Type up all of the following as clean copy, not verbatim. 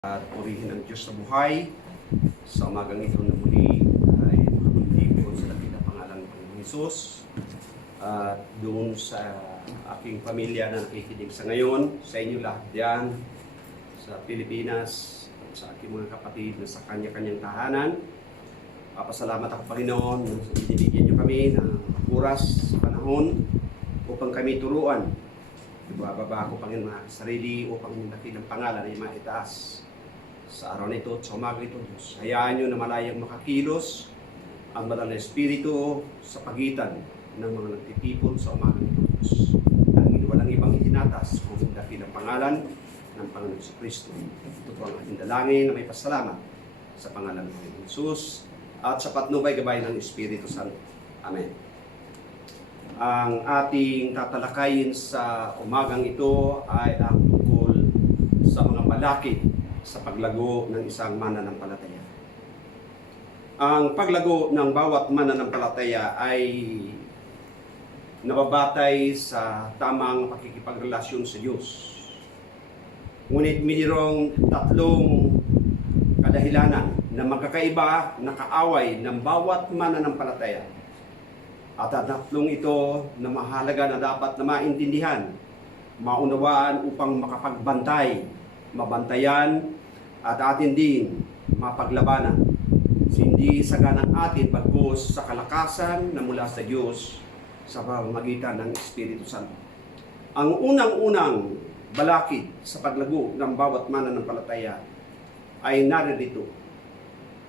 At purihin ang Diyos sa buhay. Sa umagang ito na muli ay makapaglingkod sa dakilang pangalan ng Panginoong Hesus. At doon sa aking pamilya na nakikinig sa ngayon, sa inyo lahat diyan, sa Pilipinas, at sa aking mga kapatid na sa kanya-kanyang tahanan. Papasalamat ako, Panginoon, sa binibigyan niyo kami ng oras sa panahon upang kami turuan. Ibababa ko, Panginoon, mga sarili upang yung dakilang pangalan ay maitaas. Sa araw na ito at sa umaga ito, Diyos, hayaan nyo na malayang makakilos ang banal na Espiritu sa pagitan ng mga nagtitipon sa umaga ito, Diyos. Ang walang ibang itinatas kung dakilang pangalan ng Panginoon Kristo. Ito po ang ating dalangin na may pasalamat sa pangalan ng Panginoon Jesus at sa patnubay gabay ng Espiritu Santo. Amen. Ang ating tatalakayin sa umagang ito ay ang tungkol sa mga balakid sa paglago ng isang mananampalataya. Ang paglago ng bawat mananampalataya ay nababatay sa tamang pakikipagrelasyon sa Diyos. Ngunit mayroong tatlong kadahilanan na magkakaiba na kaaway ng bawat mananampalataya. At ang tatlong ito na mahalaga na dapat na maintindihan, maunawaan upang makapagbantay, mabantayan at atin din mapaglabanan. Hindi sa ganang atin bagkus sa kalakasan na mula sa Diyos sa pamamagitan ng Espiritu Santo. Ang unang-unang balakid sa paglago ng bawat mananampalataya ay narito.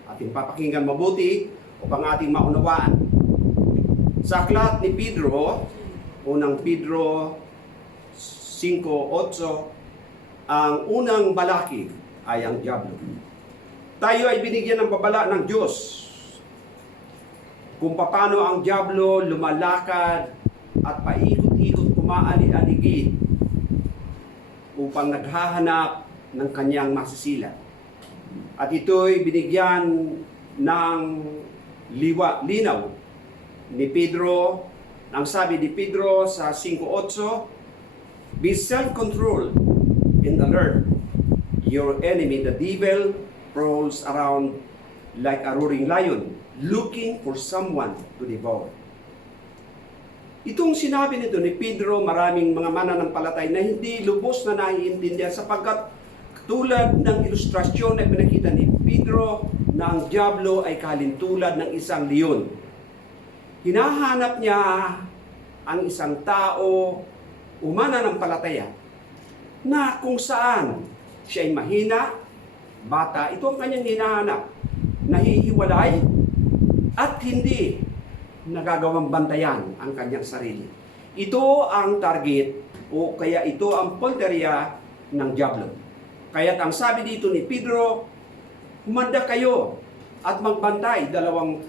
Ating papakinggan mabuti upang ating maunawaan. Sa aklat ni Pedro, unang Pedro 5:8, ang unang balakid ay ang diablo. Tayo ay binigyan ng babala ng Diyos kung paano ang diablo lumalakad at paikot-ikot kumaali-aligid upang naghahanap ng kanyang masisilat. At ito'y binigyan ng linaw ni Pedro. Ang sabi ni Pedro sa 5:8, be self-controlled and alert. Your enemy, the devil, prowls around like a roaring lion, looking for someone to devour. Itong sinabi nito ni Pedro, maraming mga mananampalatay na hindi lubos na naiintindihan sapagkat tulad ng ilustrasyon na pinakita ni Pedro na ang diablo ay kalintulad ng isang leon. Hinahanap niya ang isang tao o mananampalataya na kung saan siya ay mahina, bata, ito ang kanyang hinahanap, nahihiwalay at hindi nagagawang bantayan ang kanyang sarili. Ito ang target o kaya ito ang punteriya ng diablo. Kaya't ang sabi dito ni Pedro, humanda kayo at magbantay. Dalawang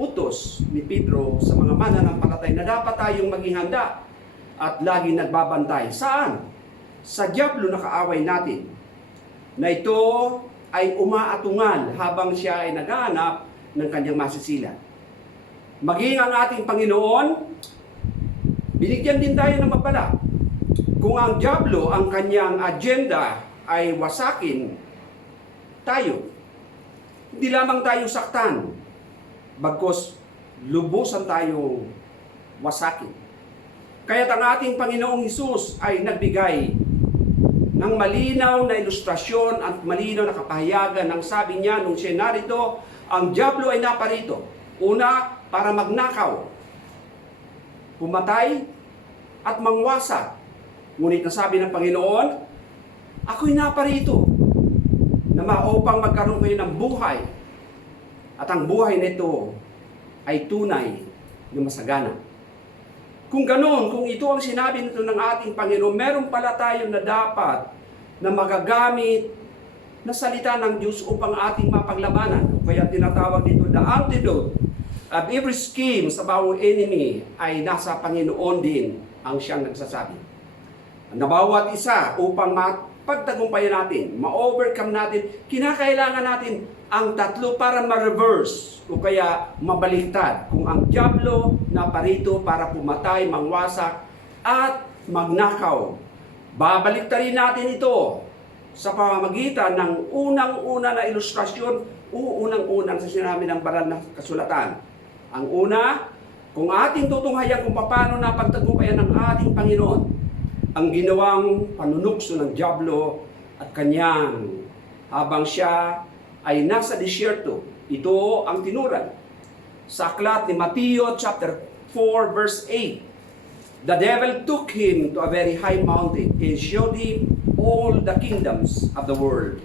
utos ni Pedro sa mga mananampalatay na dapat tayong maging handa at lagi nagbabantay. Saan? Sa diablo na kaaway natin, na ito ay umaatungal habang siya ay naghahanap ng kanyang masisila. Maging ang ating Panginoon, binigyan din tayo ng babala. Kung ang diablo, ang kanyang agenda ay wasakin tayo, hindi lamang tayo saktan, bagkus lubusan tayong wasakin. Kaya't ang ating Panginoong Hesus ay nagbigay ng malinaw na ilustrasyon at malinaw na kapahayagan ng sabi niya nung siya narito, ang diablo ay naparito. Una, para magnakaw, pumatay, at mangwasak. Ngunit nasabi ng Panginoon, ako'y naparito na upang magkaroon kayo ng buhay. At ang buhay nito ay tunay na masagana. Kung ganoon, kung ito ang sinabi nito ng ating Panginoon, meron pala tayo na dapat na magagamit na salita ng Diyos upang ating mapaglabanan. Kaya tinatawag dito, the antidote of every scheme of our enemy ay nasa Panginoon din ang siyang nagsasabi. Na bawat isa upang mapagtagumpayan natin, ma-overcome natin, kinakailangan natin ang tatlo para ma-reverse o kaya mabaliktad. Kung ang diablo naparito para pumatay, mangwasak at magnakaw, babaliktarin natin ito sa pamamagitan ng unang-una na ilustrasyon o unang-unang sa sinabi ng banal na kasulatan. Ang una, kung ating tutunghayan kung paano napagtagumpayan ng ating Panginoon ang ginawang panunukso ng dyablo at kanyang habang siya ay nasa disyerto. Ito ang tinuran sa aklat ni Mateo chapter 4 verse 8. The devil took him to a very high mountain and showed him all the kingdoms of the world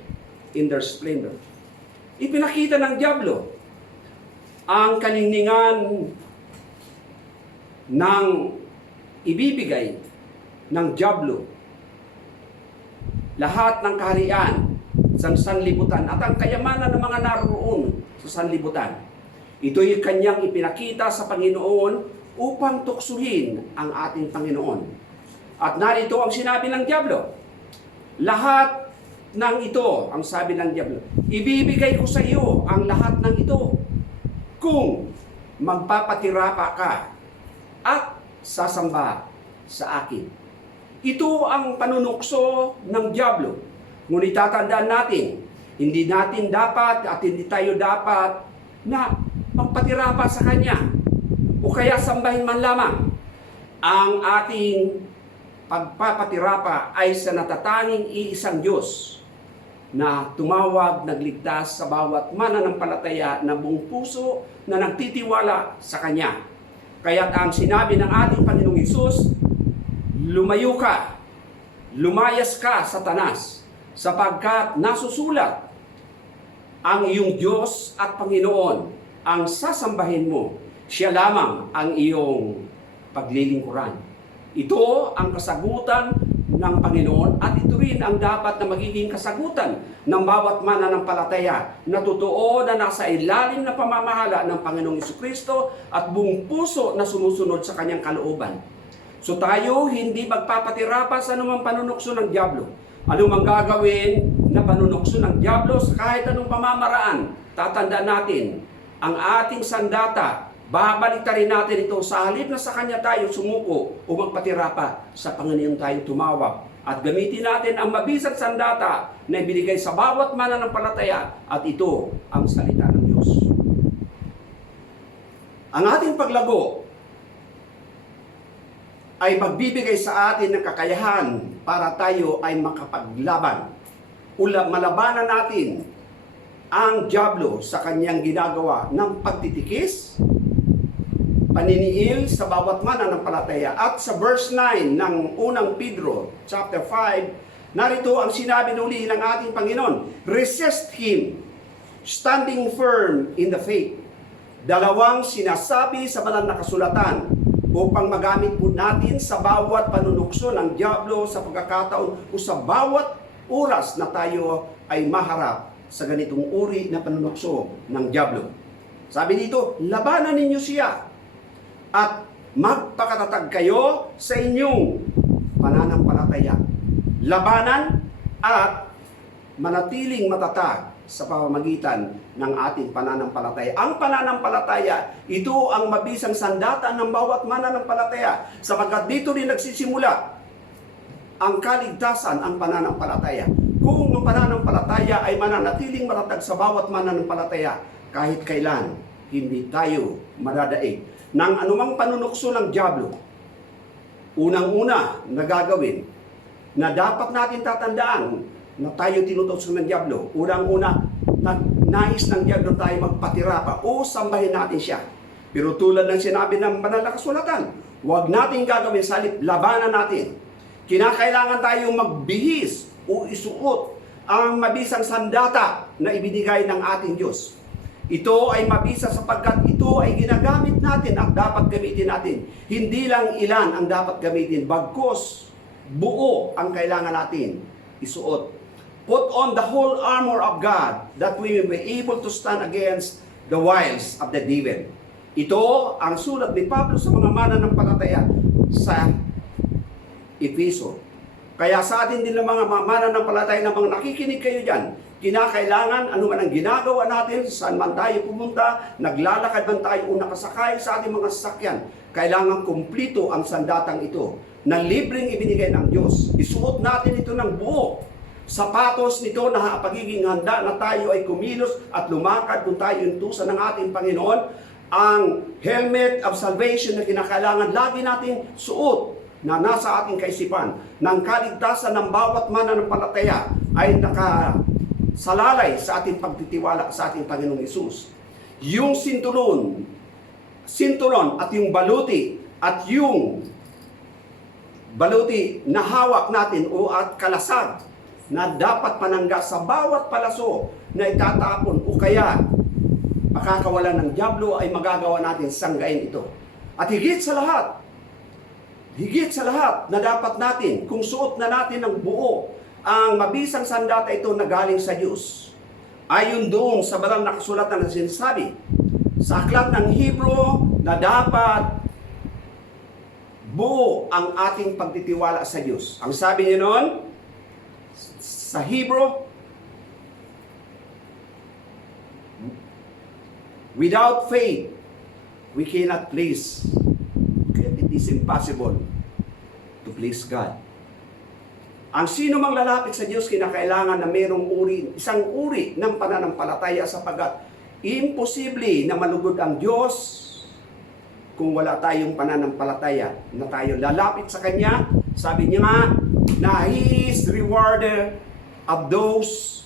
in their splendor. Ipinakita ng dyablo ang kalingningan ng ibibigay ng dyablo, lahat ng kaharian sa sanlibutan at ang kayamanan ng mga naroon sa sanlibutan. Ito'y kanyang ipinakita sa Panginoon upang tuksuhin ang ating Panginoon. At narito ang sinabi ng dyablo. Lahat ng ito, ang sabi ng dyablo, ibibigay ko sa iyo ang lahat ng ito kung magpapatirapa ka at sasamba sa akin. Ito ang panunukso ng dyablo. Ngunit tatandaan natin, hindi natin dapat at hindi tayo dapat na magpatirapa sa kanya o kaya sambahin man lamang. Ang ating pagpapatirapa ay sa natatanging iisang Diyos na tumawag, nagligtas sa bawat mananampalataya na buong puso na nagtitiwala sa Kanya. Kaya't ang sinabi ng ating Panginoong Hesus, lumayo ka, lumayas ka, Satanas, sapagkat nasusulat, ang iyong Diyos at Panginoon ang sasambahin mo. Siya lamang ang iyong paglilingkuran. Ito ang kasagutan ng Panginoon at ito rin ang dapat na magiging kasagutan ng bawat mananampalataya na totoo na nasa ilalim na pamamahala ng Panginoong Jesucristo at buong puso na sumusunod sa kanyang kalooban. So tayo hindi magpapatirapa sa anumang panunukso ng dyablo. Anumang gagawin na panunukso ng dyablo sa kahit anong pamamaraan, tatandaan natin ang ating sandata. Babalik rin natin ito sa halip na sa Kanya tayo sumuko o magpatirapa sa Panginoon tayo tumawag. At gamitin natin ang mabisang sandata na ibinigay sa bawat mananampalataya at ito ang salita ng Diyos. Ang ating paglago ay magbibigay sa atin ng kakayahan para tayo ay makapaglaban. Malabanan natin ang dyablo sa kanyang ginagawa ng pagtitikis, paniniil sa bawat mananampalataya. At sa verse 9 ng unang Pedro, chapter 5, narito ang sinabi uli ng ating Panginoon, resist him, standing firm in the faith. Dalawang sinasabi sa banal na kasulatan upang magamit po natin sa bawat panunukso ng dyablo sa pagkakataon o sa bawat oras na tayo ay maharap sa ganitong uri na panunukso ng dyablo. Sabi dito, labanan ninyo siya at magpakatatag kayo sa inyong pananampalataya. Labanan at manatiling matatag sa pamamagitan ng ating pananampalataya. Ang pananampalataya, ito ang mabisang sandata ng bawat mananampalataya, sapagkat dito rin nagsisimula ang kaligtasan, ang pananampalataya. Kung ang pananampalataya ay mananatiling matatag sa bawat mananampalataya, kahit kailan hindi tayo madadaig ng anumang panunukso ng dyablo. Unang-una na gagawin na dapat natin tatandaan na tayo tinutukso ng dyablo. Unang-una, nais ng dyablo tayo magpatirapa o sambahin natin siya. Pero tulad ng sinabi ng banal na kasulatan, huwag natin gagawin salip, labanan natin. Kinakailangan tayong magbihis o isuot ang mabisang sandata na ibinigay ng ating Diyos. Ito ay mabisa sapagkat ito ay ginagamit natin at dapat gamitin natin. Hindi lang ilan ang dapat gamitin, bagkus buo ang kailangan natin isuot. Put on the whole armor of God that we may be able to stand against the wiles of the devil. Ito ang sulat ni Pablo sa mga mananampalataya sa Efeso. Kaya sa atin din ng mga mananampalataya na mga nakikinig kayo dyan, kinakailangan ano man ang ginagawa natin, saan man tayo pumunta, naglalakad man tayo o nakasakay sa ating mga sasakyan, kailangan kumplito ang sandatang ito na libreng ibinigay ng Diyos. Isuot natin ito ng buo Sapatos nito na pagiging handa na tayo ay kumilos at lumakad kung tayo intusan ng ating Panginoon. Ang helmet of salvation na kinakailangan lagi nating suot na nasa ating kaisipan ng kaligtasan ng bawat mananampalataya ay nakasalalay sa ating pagtitiwala sa ating Panginoong Hesus. Yung sinturon at yung baluti at yung baluti na hawak natin o at kalasag na dapat panangga sa bawat palaso na itatapon o kaya makakawalan ng dyablo ay magagawa natin sanggain ito. At higit sa lahat na dapat natin, kung suot na natin ng buo ang mabisang sandata ito na galing sa Diyos, ayon doon sa banal na kasulatan na sinasabi sa aklat ng Hebro na dapat buo ang ating pagtitiwala sa Diyos. Ang sabi niya noon sa Hebro, without faith, we cannot please. It is impossible to please God. Ang sino mang lalapit sa Diyos, kinakailangan na mayroong isang uri ng pananampalataya sapagkat imposible na malugod ang Diyos kung wala tayong pananampalataya na tayo lalapit sa Kanya. Sabi niya nga na He is the rewarder of those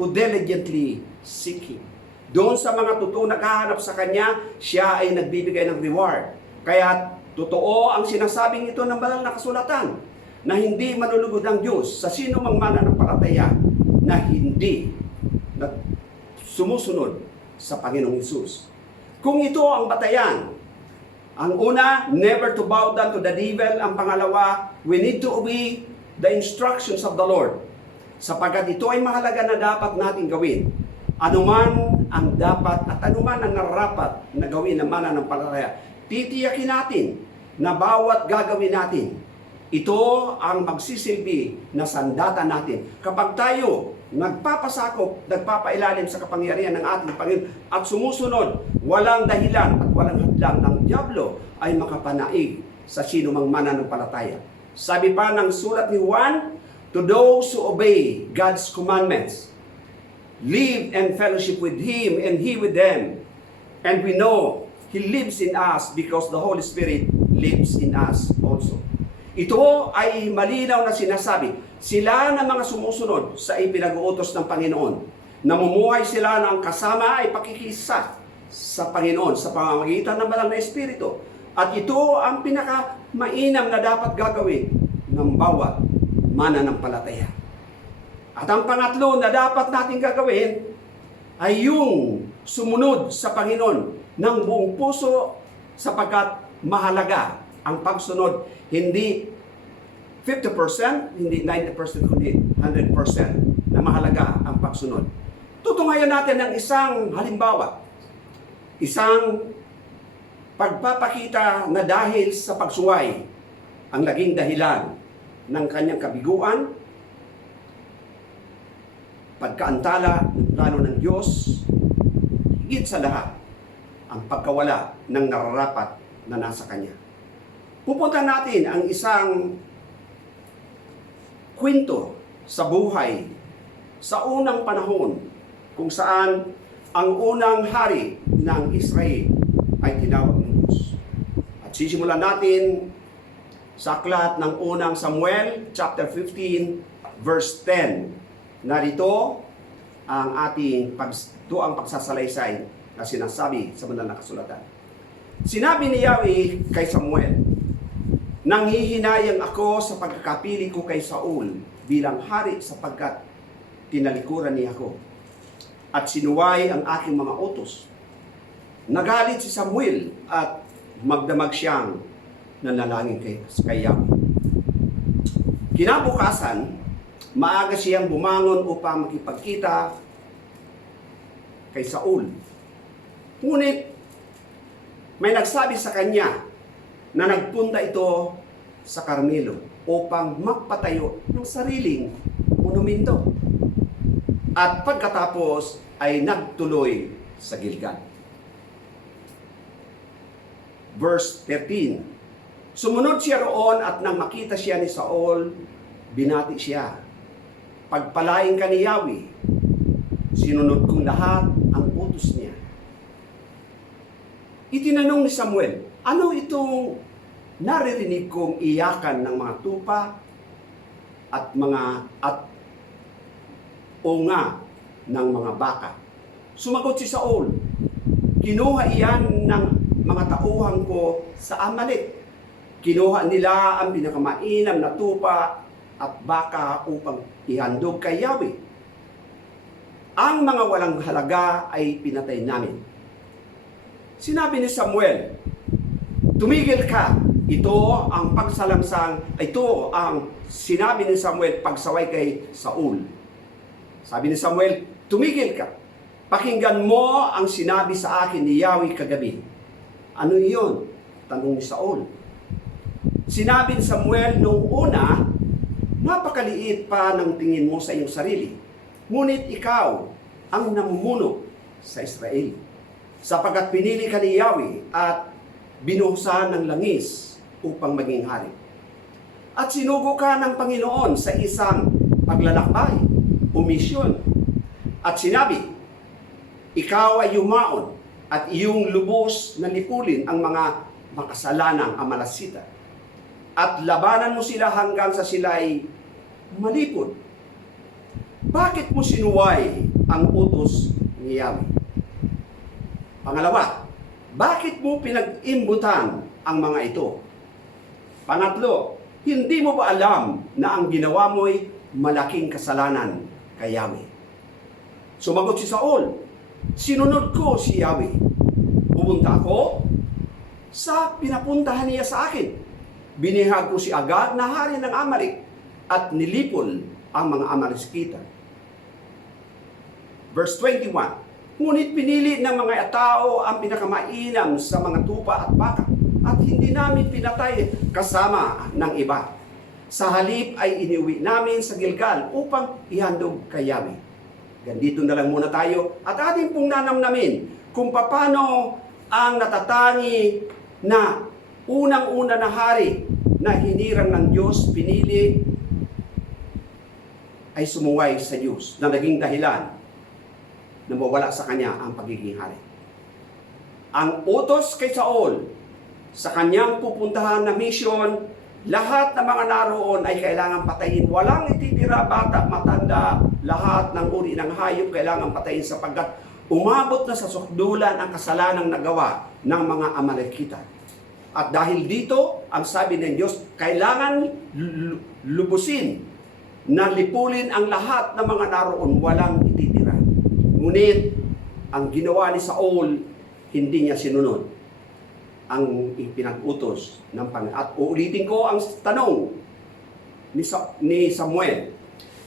who diligently seek Him. Doon sa mga totoo naghahanap sa Kanya, Siya ay nagbibigay ng reward. Kaya totoo ang sinasabing ito ng banal na kasulatan na hindi manulugod ang Diyos sa sino mang mananampalataya na hindi sumusunod sa Panginoong Hesus. Kung ito ang batayan, ang una, never to bow down to the devil. Ang pangalawa, we need to obey the instructions of the Lord. Sapagkat ito ay mahalaga na dapat natin gawin. Anuman ang dapat at anuman ang narapat na gawin ng mananampalataya, titiyakin natin na bawat gagawin natin, ito ang magsisilbi na sandata natin. Kapag tayo nagpapasakop, nagpapailalim sa kapangyarihan ng ating Panginoon at sumusunod, walang dahilan at walang hadlang ng dyablo ay makapanaig sa sino mang mananampalataya. Sabi pa ng sulat ni Juan, to those who obey God's commandments, live and fellowship with Him and He with them. And we know He lives in us because the Holy Spirit lives in us also. Ito ay malinaw na sinasabi. Sila na mga sumusunod sa ipinag-uutos ng Panginoon. Namumuhay sila na ang kasama ay pakikisa sa Panginoon sa pamamagitan ng banal na Espiritu. At ito ang pinaka-mainam na dapat gagawin ng bawat mananampalataya. At ang pangatlo na dapat natin gagawin ay yung sumunod sa Panginoon ng buong puso sapagkat mahalaga ang pagsunod. Hindi 50%, hindi 90%, kundi 100% na mahalaga ang pagsunod. Tutungayan natin ng isang halimbawa. Isang pagpapakita na dahil sa pagsuway ang naging dahilan ng kanyang kabiguan, pagkaantala ng plano ng Diyos, higit sa lahat, ang pagkawala ng nararapat na nasa Kanya. Pupunta natin ang isang kwento sa buhay sa unang panahon kung saan ang unang hari ng Israel ay tinawag ng Diyos. At sisimulan natin sa aklat ng unang Samuel, chapter 15, verse 10. Narito ang ating pagsasalaysay na sinasabi sa banal na kasulatan. Sinabi ni Yahweh kay Samuel, nanghihinayang ako sa pagkakapili ko kay Saul bilang hari sapagkat tinalikuran niya ako at sinuway ang aking mga utos. Nagalit si Samuel at magdamag siyang nanalangin kay Yahweh. Kinabukasan, maaga siyang bumangon upang makipagkita kay Saul. Ngunit may nagsabi sa kanya na nagpunta ito sa Carmelo upang magpatayo ng sariling monumento. At pagkatapos ay nagtuloy sa Gilgal. Verse 13. Sumunod siya roon at nang makita siya ni Saul, binati siya. pagpalain ka ni Yahweh. Sinunod kong lahat ang utos niya. Itinanong ni Samuel, ano itong naririnig kong iyakan ng mga tupa at unga ng mga baka? Sumagot si Saul, kinuha iyan ng mga tauhan ko sa Amalek. Kinuha nila ang pinakamainam na tupa at baka upang ihandog kay Yahweh. Ang mga walang halaga ay pinatay namin. Sinabi ni Samuel, tumigil ka. Ito ang pagsalangsang, ito ang sinabi ni Samuel pagsaway kay Saul. Sabi ni Samuel, tumigil ka. Pakinggan mo ang sinabi sa akin ni Yahweh kagabi. Ano iyon? Tanong ni Saul. Sinabi ni Samuel noong una, napakaliit pa ng tingin mo sa iyong sarili. Ngunit ikaw ang namumuno sa Israel. Sapagkat pinili ka ni Yahweh at binuhusan ng langis upang maging hari. At sinugo ka ng Panginoon sa isang paglalakbay o misyon. At sinabi, ikaw ay yumaon at iyong lubos na lipulin ang mga makasalanang Amalasita. At labanan mo sila hanggang sa sila'y malipod. Bakit mo sinuway ang utos ni Yahweh? Pangalawa, bakit mo pinag-imbutan ang mga ito? Pangatlo, hindi mo ba alam na ang ginawa mo'y malaking kasalanan kay Yahweh? Sumagot si Saul, sinunod ko si Yahweh. Pumunta ako sa pinapuntahan niya sa akin. Binihag ko si Agag na hari ng Amalek at nilipol ang mga Amalekita. Verse 21, ngunit pinili ng mga tao ang pinakamainam sa mga tupa at baka at hindi namin pinatay kasama ng iba. Sa halip ay iniuwi namin sa Gilgal upang ihandog kay Yahweh. Ganito na lang muna tayo at ating pong nanamnamin kung paano ang natatangi na unang-una na hari na hinirang ng Diyos, pinili, ay sumuway sa Diyos na naging dahilan na mawala sa kanya ang pagiging hari. Ang utos kay Saul sa kanyang pupuntahan na misyon, lahat ng mga naroon ay kailangan patayin. Walang ititira, bata, matanda, lahat ng uri ng hayop kailangan patayin sapagkat umabot na sa sukdulan ang kasalanang nagawa ng mga Amalekita. At dahil dito, ang sabi ng Diyos, kailangan lubusin na lipulin ang lahat ng mga naroon, walang ititira. Ngunit, ang ginawa ni Saul, hindi niya sinunod ang ipinag-utos ng Panginoon. At uulitin ko ang tanong ni Samuel,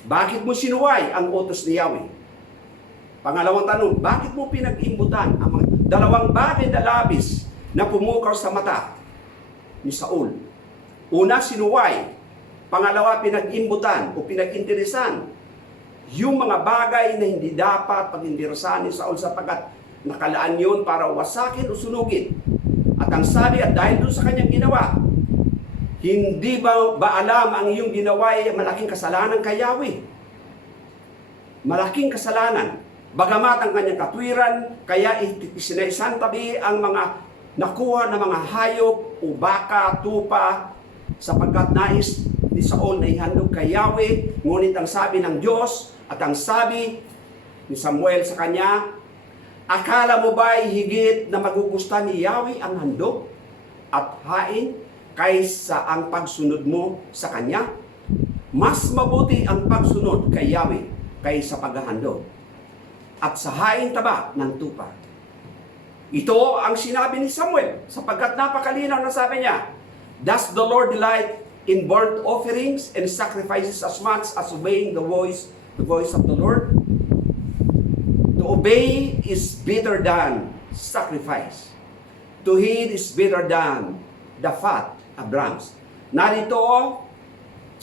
bakit mo sinuway ang utos ni Yahweh? Pangalawang tanong, bakit mo pinag-imbutan ang mga dalawang bagay na labis na pumukaw sa mata ni Saul? Una, sinuway. Pangalawa, pinag-imbutan o pinag-interesan yung mga bagay na hindi dapat pag-interesan ni Saul sapagkat nakalaan yun para wasakin o sunugin. At ang sabi, at dahil doon sa kanyang ginawa, hindi ba alam ang iyong ginawa ay malaking kasalanan kay Yahweh? Malaking kasalanan. Bagamat ang kanyang katwiran, kaya isinaisan tabi ang mga nakuha na mga hayop o baka, tupa, sapagkat nais ni Saul na ihandog kay Yahweh. Ngunit ang sabi ng Diyos at ang sabi ni Samuel sa kanya, akala mo ba'y higit na magugustuhan ni Yahweh ang handog at hain kaysa ang pagsunod mo sa Kanya? Mas mabuti ang pagsunod kay Yahweh kaysa paghahandog at sa hain taba ng tupa. Ito ang sinabi ni Samuel sapagkat napakalinaw na sabi niya, does the Lord delight in burnt offerings and sacrifices as much as obeying the voice of the Lord? To obey is better than sacrifice. To heed is better than the fat of rams. Narito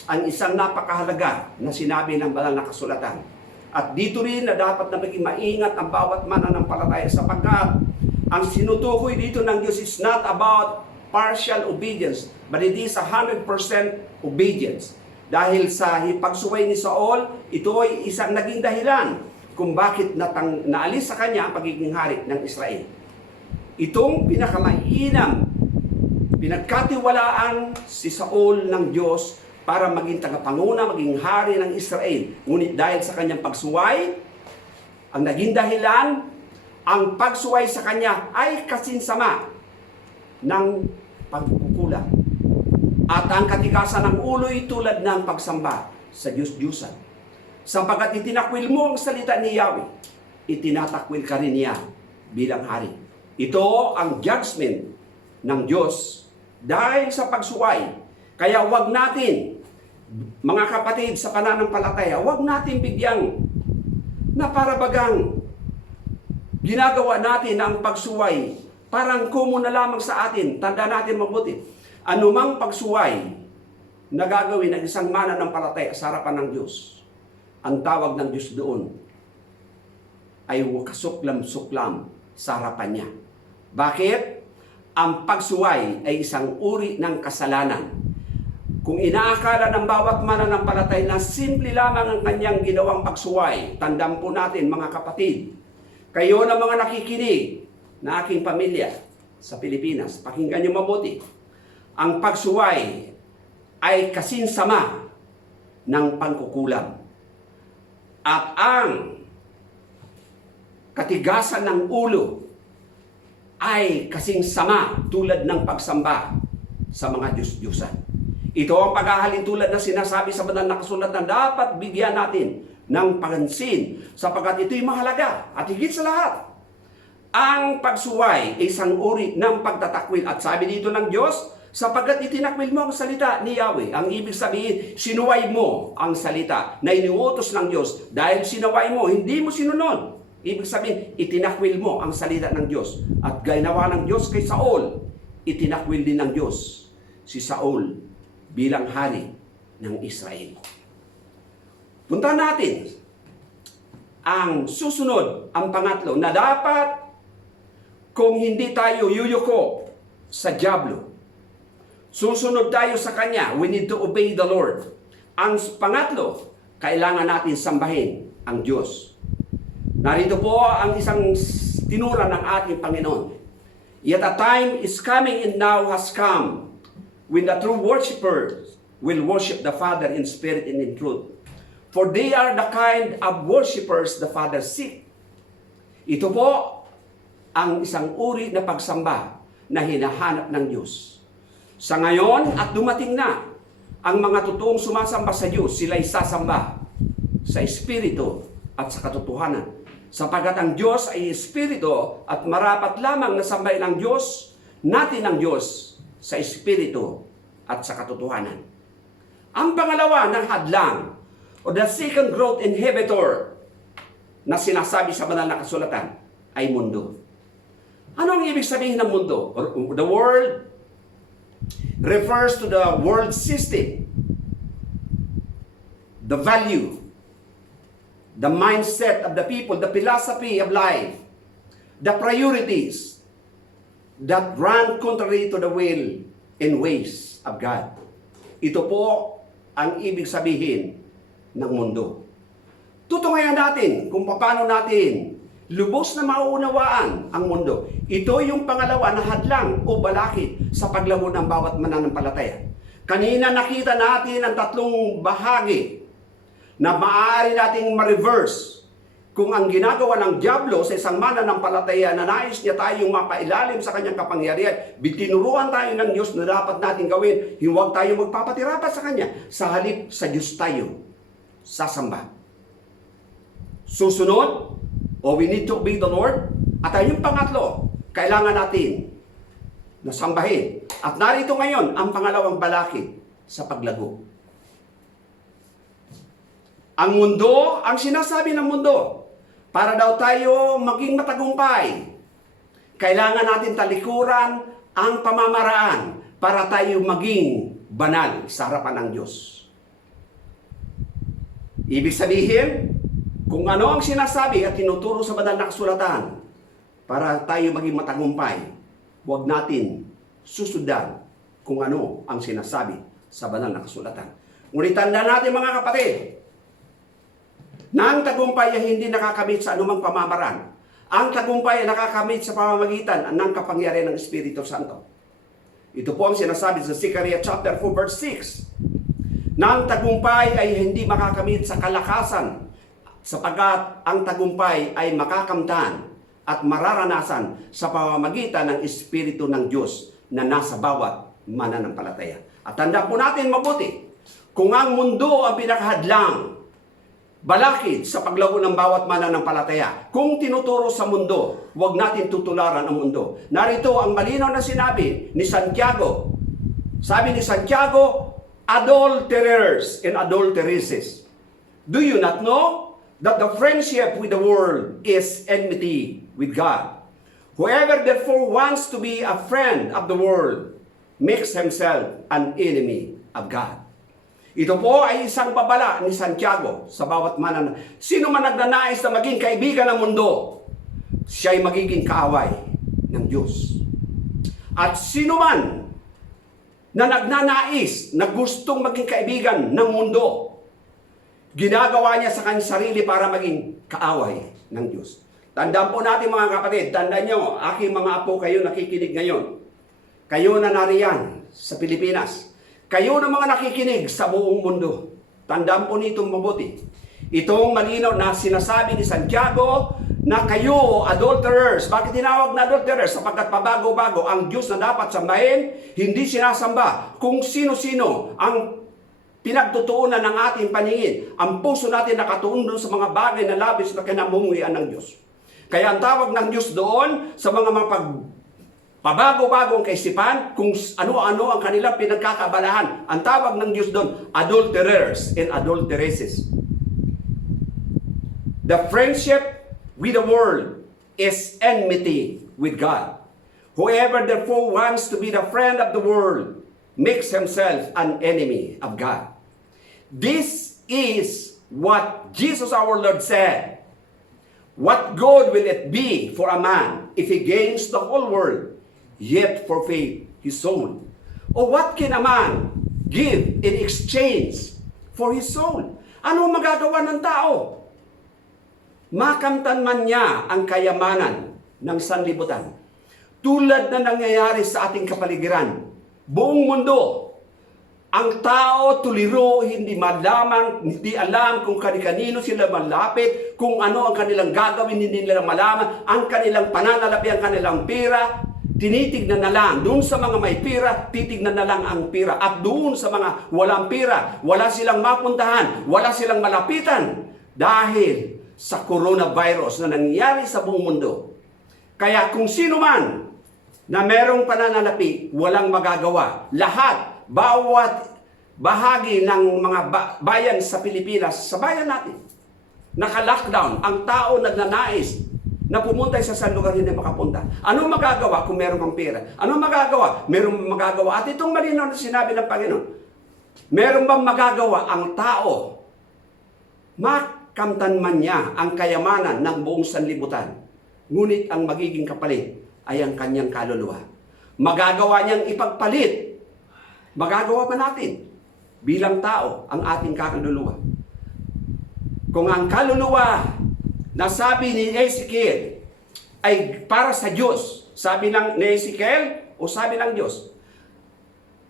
ang isang napakahalaga na sinabi ng banal na kasulatan. At dito rin na dapat na maging maingat ang bawat mananampalataya sapagkat ang sinutukoy dito ng Diyos is not about partial obedience, but it is 100% obedience. Dahil sa pagsuway ni Saul, ito ay isang naging dahilan kung bakit naalis sa kanya ang pagiging hari ng Israel. Itong pinakamainam, pinagkatiwalaan si Saul ng Diyos para maging tagapanguna, maging hari ng Israel. Ngunit dahil sa kanyang pagsuway, ang naging dahilan, ang pagsuway sa kanya ay kasinsama ng pagkukulang. At ang katigasan ng ulo'y tulad ng pagsamba sa Diyos-Diyusan. Sapagkat itinakwil mo ang salita ni Yahweh, itinatakwil ka rin niya bilang hari. Ito ang judgment ng Diyos dahil sa pagsuway. Kaya wag natin, mga kapatid sa pananampalataya, wag natin bigyang na parabagang ginagawa natin ang pagsuway parang kumo na lamang sa atin. Tanda natin mabuti. Anumang pagsuway na gagawin ng isang mananampalataya sa harapan ng Diyos, ang tawag ng Diyos doon ay kasuklam-suklam sa harapan niya. Bakit? Ang pagsuway ay isang uri ng kasalanan. Kung inaakala ng bawat mananampalataya na simple lamang ang kanyang ginawang pagsuway, tandaan po natin mga kapatid, kayo na mga nakikinig na aking pamilya sa Pilipinas, pakinggan niyo mabuti. Ang pagsuway ay kasinsama ng pangkukulam. At ang katigasan ng ulo ay kasinsama tulad ng pagsamba sa mga Diyos-Diyusan. Ito ang paghahalin tulad na sinasabi sa banal na kasulatan na dapat bigyan natin ng pansin sapagkat ito'y mahalaga at higit sa lahat. Ang pagsuway ay isang uri ng pagtatakwil at sabi dito ng Diyos, sapagkat itinakwil mo ang salita ni Yahweh. Ang ibig sabihin, sinuway mo ang salita na iniutos ng Diyos. Dahil sinuway mo, hindi mo sinunod. Ibig sabihin, itinakwil mo ang salita ng Diyos. At ginawa ng Diyos kay Saul, itinakwil din ng Diyos si Saul bilang hari ng Israel. Punta natin ang susunod, ang pangatlo, na dapat kung hindi tayo yuyuko sa dyablo, susunod tayo sa Kanya, we need to obey the Lord. Ang pangatlo, kailangan natin sambahin ang Diyos. Narito po ang isang tinura ng ating Panginoon. Yet a time is coming and now has come when the true worshipers will worship the Father in spirit and in truth. For they are the kind of worshipers the Father seek. Ito po ang isang uri na pagsamba na hinahanap ng Diyos. Sa ngayon at dumating na, ang mga totoong sumasamba sa Diyos, sila'y sasamba sa Espiritu at sa katotohanan. Sapagkat ang Diyos ay Espiritu at marapat lamang na sambahin ng Diyos, natin ang Diyos sa Espiritu at sa katotohanan. Ang pangalawa ng hadlang o the second growth inhibitor na sinasabi sa banal na kasulatan ay mundo. Ano ang ibig sabihin ng mundo? The world refers to the world system, the value, the mindset of the people, the philosophy of life, the priorities that run contrary to the will and ways of God. Ito po ang ibig sabihin ng mundo. Tutungayan natin kung paano natin lubos na mauunawaan ang mundo. Ito yung pangalawa na hadlang o balakid sa paglago ng bawat mananampalataya. Kanina nakita natin ang tatlong bahagi na maaari nating ma-reverse kung ang ginagawa ng dyablo sa isang mananampalataya na nais niya tayong mapailalim sa kanyang kapangyarihan. Bitinuruan tayo ng Diyos na dapat natin gawin. Huwag tayo magpapatirapat sa Kanya. Sa halip sa Diyos tayo sasamba. Susunod, we need to obey the Lord. At yung pangatlo, kailangan natin na sambahin. At narito ngayon ang pangalawang balakid sa paglago. Ang mundo, ang sinasabi ng mundo, para daw tayo maging matagumpay, kailangan natin talikuran ang pamamaraan para tayo maging banal sa harapan ng Diyos. Ibig sabihin, kung ano ang sinasabi at tinuturo sa banal na kasulatan para tayo maging matagumpay, huwag natin susundan kung ano ang sinasabi sa banal na kasulatan. Ngunit tanda natin mga kapatid, na ang tagumpay ay hindi nakakamit sa anumang pamamaraan. Ang tagumpay ay nakakamit sa pamamagitan ng kapangyarihan ng Espiritu Santo. Ito po ang sinasabi sa Zechariah chapter 4 verse 6. Na ang tagumpay ay hindi makakamit sa kalakasan, sapagkat ang tagumpay ay makakamtan at mararanasan sa pamamagitan ng Espiritu ng Diyos na nasa bawat mananampalataya. At tandaan po natin mabuti, kung ang mundo ang pinakahadlang, balakid sa paglago ng bawat mananampalataya, kung tinuturo sa mundo, huwag natin tutularan ang mundo. Narito ang malinaw na sinabi ni Santiago. Sabi ni Santiago, adulterers and adulteresses. Do you not know that the friendship with the world is enmity with God? Whoever therefore wants to be a friend of the world makes himself an enemy of God. Ito po ay isang babala ni Santiago sa bawat manan. Sino man nagnanais na maging kaibigan ng mundo, siya ay magiging kaaway ng Diyos. At sino man na nagnanais na gustong maging kaibigan ng mundo, ginagawa niya sa kanyang sarili para maging kaaway ng Diyos. Tandaan po natin mga kapatid, tandaan nyo, aking mga apo kayo nakikinig ngayon. Kayo na nariyan sa Pilipinas. Kayo na mga nakikinig sa buong mundo. Tandaan po nitong mabuti. Itong malinaw na sinasabi ni Santiago na kayo, adulterers. Bakit tinawag na adulterers? Sapagkat pabago-bago ang Diyos na dapat sambahin, hindi sinasamba. Kung sino-sino ang pinagtutuunan ng ating paningin, ang puso natin nakatuon doon sa mga bagay na labis na kinamunguyan ng Diyos. Kaya ang tawag ng Diyos doon sa mga pabago-bagong kaisipan, kung ano-ano ang kanilang pinagkakabalahan. Ang tawag ng Diyos doon, adulterers and adulteresses. The friendship with the world is enmity with God. Whoever therefore wants to be the friend of the world makes himself an enemy of God. This is what Jesus our Lord said. What good will it be for a man if he gains the whole world, yet forfeit his soul? Or what can a man give in exchange for his soul? Ano magagawa ng tao? Makamtan man niya ang kayamanan ng sanlibutan. Tulad na nangyayari sa ating kapaligiran, buong mundo, ang tao tuliro, hindi malaman, hindi alam kung kanino sila malapit, kung ano ang kanilang gagawin, hindi nila malaman, ang kanilang pananalapi, ang kanilang pera, tinitignan na lang. Doon sa mga may pera, titignan na lang ang pera. At doon sa mga walang pera, wala silang mapuntahan, wala silang malapitan. Dahil sa coronavirus na nangyari sa buong mundo. Kaya kung sino man na merong pananalapi, walang magagawa. Lahat, bawat bahagi ng mga bayan sa Pilipinas, sa bayan natin, naka-lockdown. Ang tao nagnanais na pumunta sa isang lugar hindi makapunta. Anong magagawa kung meron kang pera? Anong magagawa? Meron magagawa. At itong malinaw na sinabi ng Panginoon, meron bang magagawa ang tao? Makamtan man niya ang kayamanan ng buong sanlibutan. Ngunit ang magiging kapalit ay ang kanyang kaluluwa. Magagawa niyang ipagpalit. Magagawa ba natin bilang tao ang ating kaluluwa? Kung ang kaluluwa na sabi ni Ezekiel ay para sa Diyos, sabi ng ni Ezekiel o sabi ng Diyos,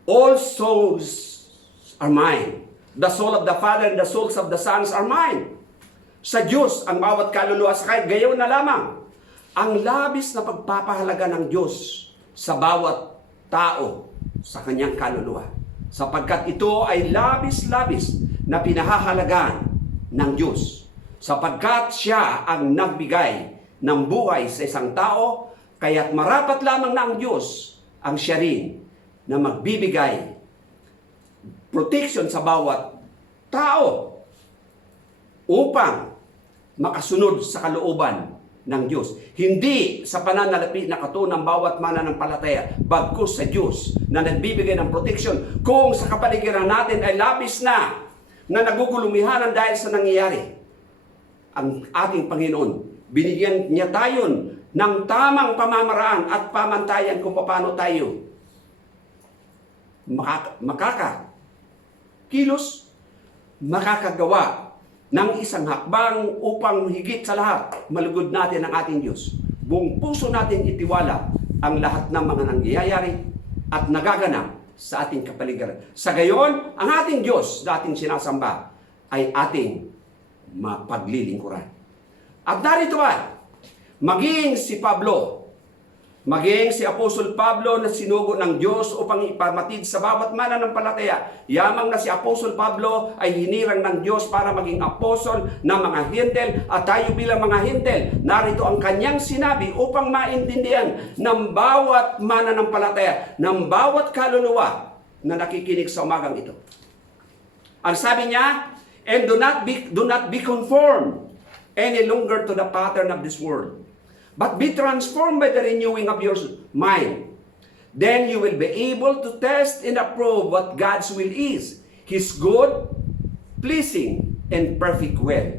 all souls are mine. The soul of the Father and the souls of the sons are mine. Sa Diyos ang bawat kaluluwa, sa kahit gayon na lamang. Ang labis na pagpapahalaga ng Diyos sa bawat tao sa kanyang kaluluwa. Sapagkat ito ay labis-labis na pinahahalagaan ng Diyos. Sapagkat siya ang nagbigay ng buhay sa isang tao, kaya't marapat lamang na ang Diyos ang siya rin na magbibigay protection sa bawat tao upang makasunod sa kalooban ng Diyos. Hindi sa pananalapi na kato ng bawat mananampalataya, bagkus sa Diyos na nagbibigay ng protection. Kung sa kapaligiran natin ay labis na nagugulumihanan dahil sa nangyayari, ang ating Panginoon, binigyan niya tayo ng tamang pamamaraan at pamantayan kung paano tayo kilos makakagawa ng isang hakbang upang higit sa lahat, malugod natin ang ating Diyos. Buong puso natin itiwala ang lahat ng mga nangyayari at nagaganap sa ating kapaligiran. Sa gayon, ang ating Diyos na ating sinasamba ay ating mapaglilingkuran. At narito ba, maging si Pablo, maging si Apostol Pablo na sinugo ng Diyos upang ipamatid sa bawat mananampalataya. Yamang na si Apostol Pablo ay hinirang ng Diyos para maging apostol ng mga Hintil at tayo bilang mga Hintil. Narito ang kanyang sinabi upang maintindihan ng bawat mananampalataya, ng bawat kaluluwa na nakikinig sa umagang ito. Ang sabi niya, and do not be conformed any longer to the pattern of this world, but be transformed by the renewing of your mind. Then you will be able to test and approve what God's will is, His good, pleasing, and perfect will.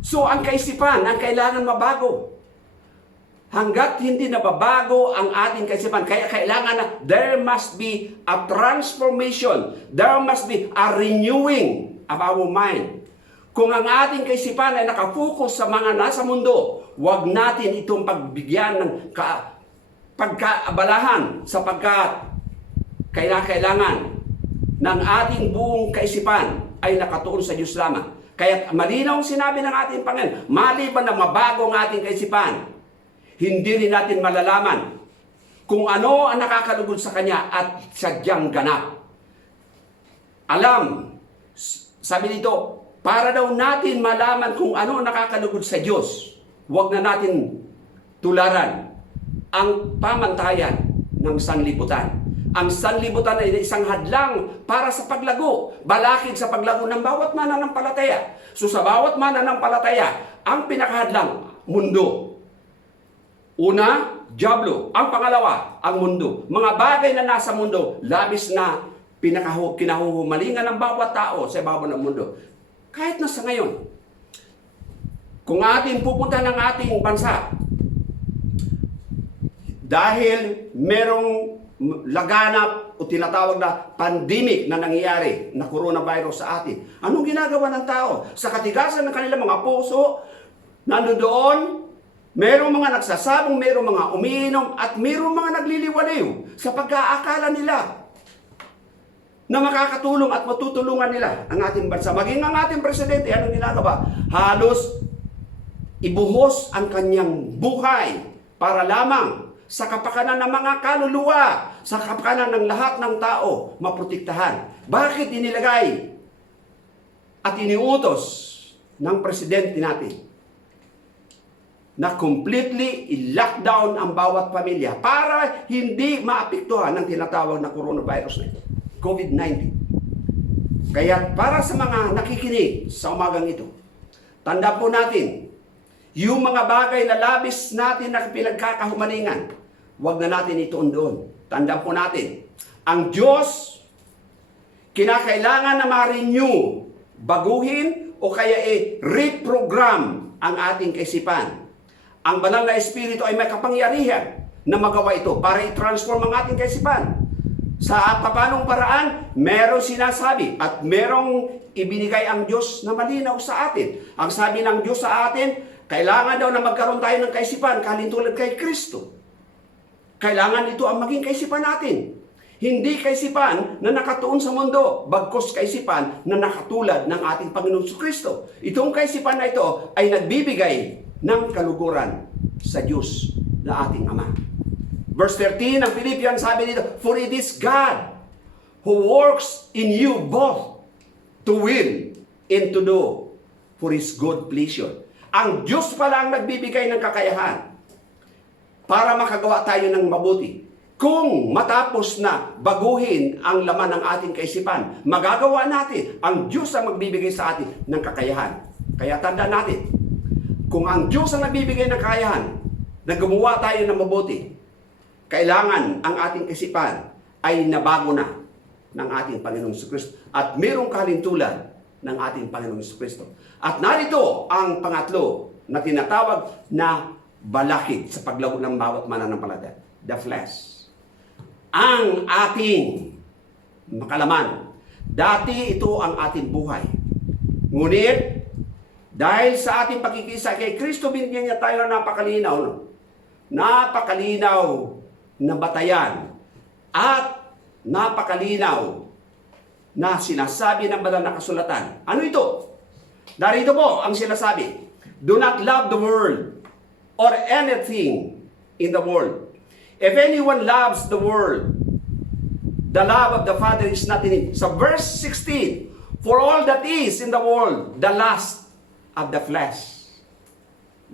So, ang kaisipan, ang kailangan mabago. Hanggat hindi nababago ang ating kaisipan, kaya kailangan na there must be a transformation. There must be a renewing of our mind. Kung ang ating kaisipan ay nakafocus sa mga nasa mundo, huwag natin itong pagbigyan ng pagkaabalahan sapagkat kailangan ng ating buong kaisipan ay nakatuon sa Diyos lamang. Kaya malinaw ang sinabi ng ating Panginoon, maliban na mabago ang ating kaisipan, hindi rin natin malalaman kung ano ang nakakalugod sa Kanya at sadyang ganap. Alam, sabi dito, para daw natin malaman kung ano nakakalugod sa Diyos, huwag na natin tularan ang pamantayan ng sanlibutan. Ang sanlibutan ay isang hadlang para sa paglago, balakid sa paglago ng bawat mananampalataya. So sa bawat mananampalataya, ang pinakahadlang, mundo. Una, dyablo. Ang pangalawa, ang mundo. Mga bagay na nasa mundo, labis na kinahuhumalingan ng bawat tao sa ibabaw ng mundo. Kahit na sa ngayon, kung ating pupunta ng ating bansa, dahil merong laganap o tinatawag na pandemic na nangyayari na coronavirus sa atin, anong ginagawa ng tao? Sa katigasan ng kanilang mga puso, nandoon, merong mga nagsasabong, merong mga umiinom, at merong mga nagliliwaliw sa pagkaakala nila na makakatulong at matutulungan nila ang ating bansa. Maging ang ating presidente, anong ginagawa? Halos ibuhos ang kanyang buhay para lamang sa kapakanan ng mga kaluluwa, sa kapakanan ng lahat ng tao, maprotektahan. Bakit inilagay at iniutos ng presidente natin na completely i-lockdown ang bawat pamilya para hindi maapektuhan ng tinatawag na coronavirus na ito, COVID-19. Kaya para sa mga nakikinig sa umagang ito, tanda po natin, yung mga bagay na labis natin na pinagkakahumalingan, huwag na natin ituon doon. Tanda po natin, ang Diyos, kinakailangan na ma-renew, baguhin, o kaya reprogram ang ating kaisipan. Ang banal na Espiritu ay may kapangyarihan na magawa ito para i-transform ang ating kaisipan. Sa papanong paraan, merong sinasabi at merong ibinigay ang Diyos na malinaw sa atin. Ang sabi ng Diyos sa atin, kailangan daw na magkaroon tayo ng kaisipan kalintulad kay Kristo. Kailangan ito ang maging kaisipan natin. Hindi kaisipan na nakatuon sa mundo, bagkus kaisipan na nakatulad ng ating Panginoong Kristo. Itong kaisipan na ito ay nagbibigay ng kaluguran sa Diyos na ating Ama. Verse 13 ng Philippians, sabi dito, for it is God who works in you both to will and to do for His good pleasure. Ang Diyos pala ang nagbibigay ng kakayahan para makagawa tayo ng mabuti. Kung matapos na baguhin ang laman ng ating kaisipan, magagawa natin. Ang Diyos ang magbibigay sa atin ng kakayahan. Kaya tanda natin, kung ang Diyos ang nagbibigay ng kakayahan na gumawa tayo ng mabuti, kailangan ang ating kaisipan ay nabago na ng ating Panginoong Kristo at mayroong kalintulad ng ating Panginoong Kristo. At narito ang pangatlo na tinatawag na balakid sa paglago ng bawat mananampalataya, the flesh. Ang ating makalaman. Dati ito ang ating buhay. Ngunit, dahil sa ating pagkikisa kay Kristo, binigyan niya tayo ng napakalinaw, no? Napakalinaw na batayan at napakalinaw na sinasabi ng banal na kasulatan. Ano ito? Narito po ang sinasabi, do not love the world or anything in the world. If anyone loves the world, the love of the Father is not in him. Sa verse 16, for all that is in the world, the lust of the flesh.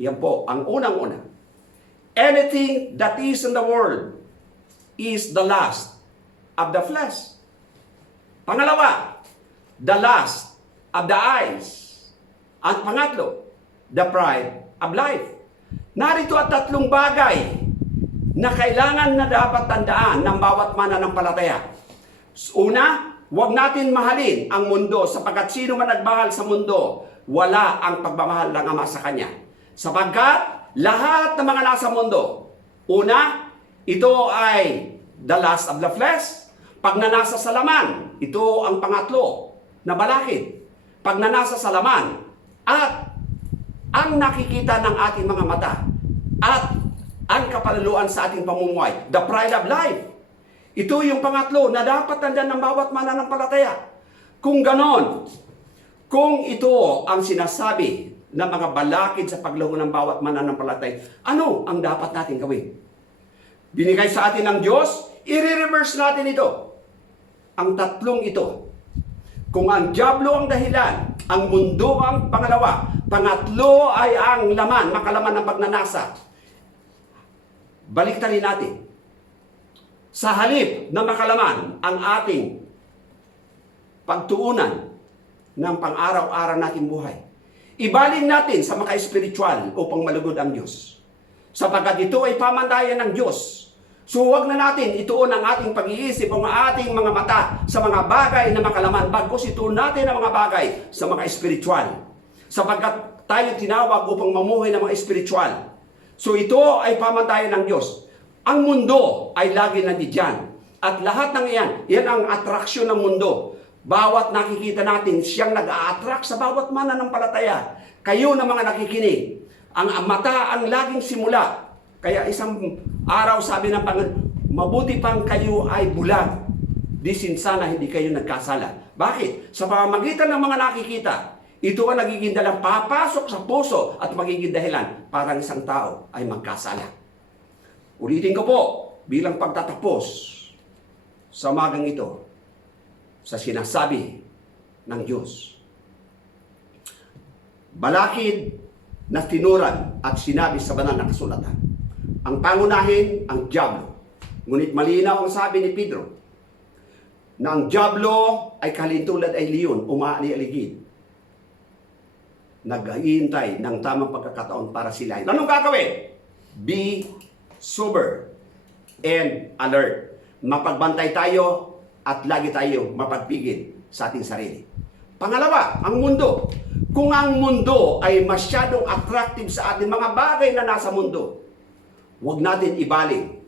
Yan po, ang unang-una. Anything that is in the world is the lust of the flesh. Pangalawa, the lust of the eyes. At pangatlo, the pride of life. Narito at tatlong bagay na kailangan na dapat tandaan ng bawat mananampalataya. Una, huwag natin mahalin ang mundo sapagkat sino man nagmahal sa mundo, wala ang pagmamahal ng Ama sa kanya. Sapagkat lahat ng mga nasa mundo, una, ito ay the lust of the flesh. Pagnanasa sa laman, ito ang pangatlo na balakid. Pagnanasa sa laman at ang nakikita ng ating mga mata at ang kapalaluan sa ating pamumuhay, the pride of life. Ito yung pangatlo na dapat tandaan ng bawat mananampalataya. Kung ganon, kung ito ang sinasabi ng mga balakid sa paglago ng bawat mananampalataya, ano ang dapat natin gawin? Binigay sa atin ng Diyos, i-reverse natin ito. Ang tatlong ito. Kung ang diablo ang dahilan, ang mundo ang pangalawa, pangatlo ay ang laman, makalaman ng pagnanasa. Baliktarin natin. Sa halip na makalaman ang ating pagtuunan ng pang-araw-araw nating buhay, ibaling natin sa maka-espiritual upang malugod ang Diyos. Sapagkat ito ay pamantayan ng Diyos. So huwag na natin ituon ang ating pag-iisip o ang ating mga mata sa mga bagay na makalaman, bagkus ituon natin ang mga bagay sa mga espiritual. Sapagkat tayo tinawag upang mamuhay ng mga espiritual. So ito ay pamantayan ng Diyos. Ang mundo ay lagi nandiyan. At lahat ng yan ang atraksyon ng mundo. Bawat nakikita natin, siyang nag-a-attract sa bawat mananampalataya. Kayo na mga nakikinig, ang mata ang laging simula. Kaya isang araw sabi ng Panginoon, mabuti pang kayo ay bulag. Disin sana hindi kayo nagkasala. Bakit? Sa pamamagitan ng mga nakikita, ito ang nagiging dalang papasok sa puso at magiging dahilan para isang tao ay magkasala. Ulitin ko po, bilang pagtatapos sa umagang ito, sa sinasabi ng Diyos. Balakid na tinuran at sinabi sa banal na kasulatan. Ang pangunahin, ang diablo. Ngunit malinaw ang sabi ni Pedro, na ang diablo ay kalintulad ay leon, umaali-aligid. Nag-iintay ng tamang pagkakataon para sila. Anong gagawin? Be sober and alert. Mapagbantay tayo at lagi tayo mapagpigil sa ating sarili. Pangalawa, ang mundo. Kung ang mundo ay masyadong attractive sa ating mga bagay na nasa mundo, huwag natin ibaling.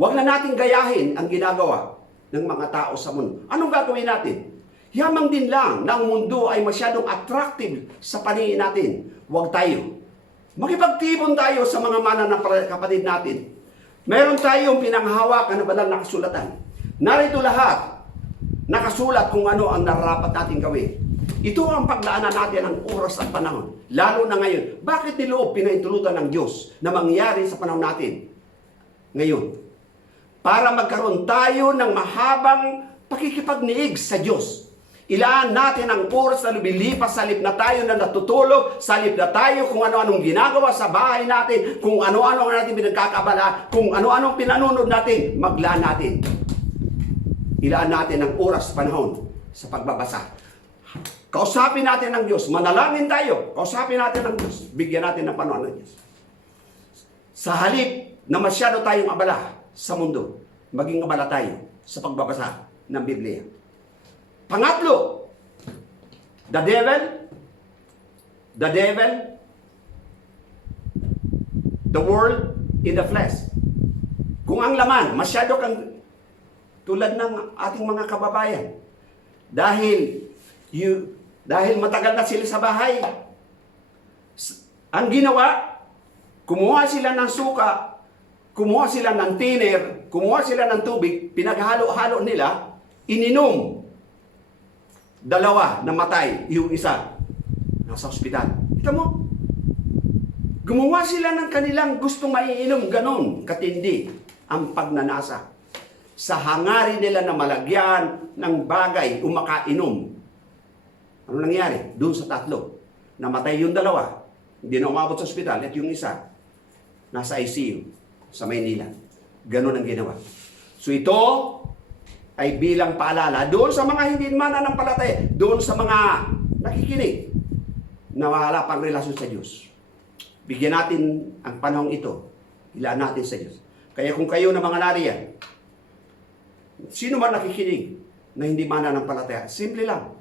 Huwag na natin gayahin ang ginagawa ng mga tao sa mundo. Anong gagawin natin? Yamang din lang na ang mundo ay masyadong attractive sa paningin natin. Huwag tayo. Makipagtipon tayo sa mga kapatid natin. Meron tayong pinanghahawakan na banal na kasulatan. Narito lahat nakasulat kung ano ang nararapat natin gawin. Ito ang paglaanan natin ng oras at panahon. Lalo na ngayon. Bakit niloob pinaintulutan ng Diyos na mangyari sa panahon natin ngayon? Para magkaroon tayo ng mahabang pakikipagniig sa Diyos. Ilaan natin ang oras na lumilipas sa halip na tayo na natutulog, sa halip na tayo kung ano-anong ginagawa sa bahay natin, kung ano-ano ang natin pinagkakabala, kung ano-anong pinanunod natin, maglaan natin. Ilaan natin ang oras, panahon sa pagbabasa. Kausapin natin ang Diyos, manalangin tayo, kausapin natin ang Diyos, bigyan natin ng panahon ng Diyos. Sa halip na masyado tayong abala sa mundo, maging abala tayo sa pagbabasa ng Biblia. Pangatlo, the world in the flesh. Kung ang laman, masyado kang tulad ng ating mga kababayan. Dahil Dahil matagal na sila sa bahay. Ang ginawa, kumuha sila ng suka, kumuha sila ng tiner, kumuha sila ng tubig, pinaghalo-halo nila, ininom. Dalawa namatay, yung isa nasa ospital. Kita mo? Gumawa sila ng kanilang gustong maiinom, ganon katindi ang pagnanasa. Sa hangarin nila na malagyan ng bagay o makainom. Ano nangyari? Doon sa tatlo. Namatay yung dalawa. Hindi na umabot sa ospital. At yung isa, nasa ICU sa Maynila. Ganon ang ginawa. So ito ay bilang paalala doon sa mga hindi mananampalataya, doon sa mga nakikinig na wala pang relasyon sa Diyos. Bigyan natin ang panahong ito. Ilaan natin sa Diyos. Kaya kung kayo na mga nariyan, sino man nakikinig na hindi mananampalataya, simple lang.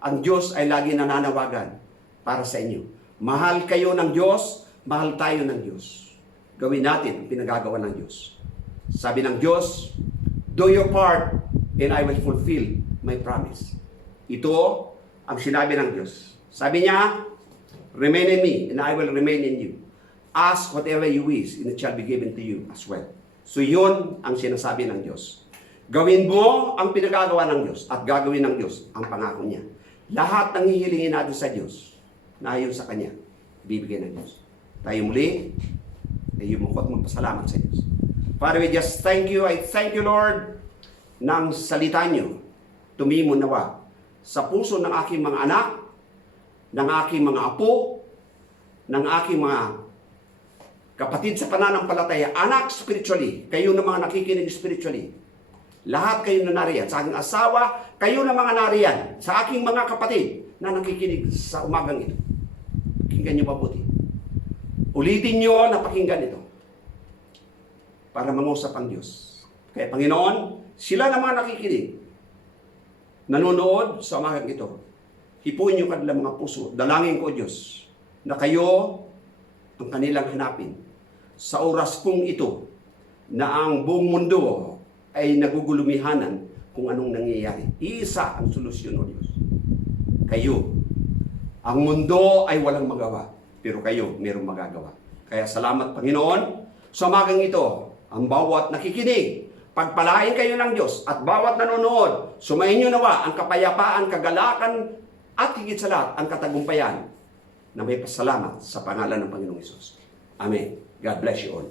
Ang Diyos ay lagi nananawagan para sa inyo. Mahal kayo ng Diyos, mahal tayo ng Diyos. Gawin natin ang pinagagawa ng Diyos. Sabi ng Diyos, do your part and I will fulfill my promise. Ito ang sinabi ng Diyos. Sabi niya, remain in me and I will remain in you. Ask whatever you wish and it shall be given to you as well. So yun ang sinasabi ng Diyos. Gawin mo ang pinagagawa ng Diyos at gagawin ng Diyos ang pangako niya. Lahat ng hihilingin natin sa Diyos na ayon sa Kanya, bibigyan ng Diyos. Tayo muli ay yumukot magpasalamat sa Diyos. Father, we just thank you. I thank you, Lord, ng salita niyo. Tumimon nawa sa puso ng aking mga anak, ng aking mga apo, ng aking mga kapatid sa pananampalataya, anak spiritually, kayo na mga nakikinig spiritually. Lahat kayo na nariyan, sa aking asawa, kayo na mga nariyan, sa aking mga kapatid na nakikinig sa umagang ito. Pakinggan niyo mabuti. Ulitin niyo na pakinggan ito para mangusap ang Diyos. Kaya Panginoon, sila na mga nakikinig, nanonood sa umagang ito. Hipuin niyo kanilang mga puso. Dalangin ko, Diyos, na kayo ang kanilang hanapin sa oras pong ito na ang buong mundo ay nagugulumihanan kung anong nangyayari. Isa ang solusyon, O Diyos. Kayo. Ang mundo ay walang magawa, pero kayo mayroong magagawa. Kaya salamat, Panginoon, sa umagang ito, ang bawat nakikinig, pagpalain kayo ng Diyos at bawat nanonood, sumayin niyo nawa ang kapayapaan, kagalakan, at higit sa lahat, ang katagumpayan na may pasalamat sa pangalan ng Panginoong Hesus. Amen. God bless you all.